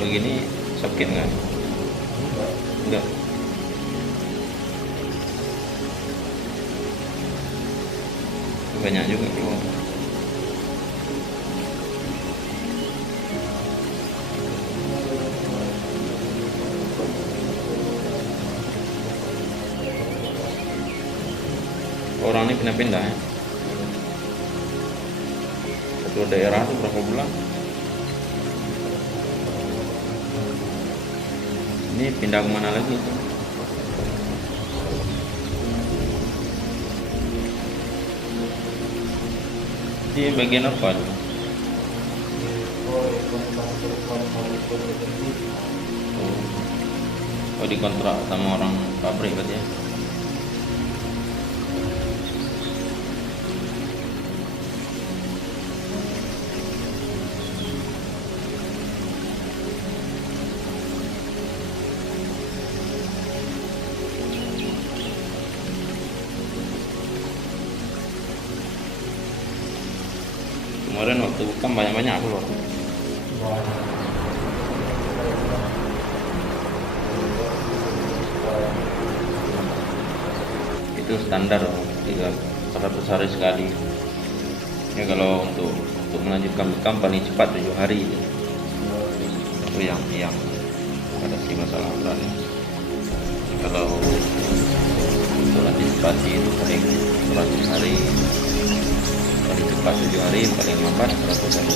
begini sakit nggak? Enggak. Banyak juga keluar. Orang ini pindah-pindah ya. Satu daerah itu berapa bulan? Ini pindah kemana lagi? Di bagian apa? Oh, dikontrak sama orang pabrik berarti ya? Kemarin waktu bukan banyak-banyak aku loh. Itu standar loh, 100 hari sekali. Ya kalau untuk melanjutkan bekam paling cepat 7 hari. Itu yang ada sih masalah ukurannya. Kalau untuk antisipasi itu paling 100 hari. Paling cepat 7 hari, paling lambat 100 hari.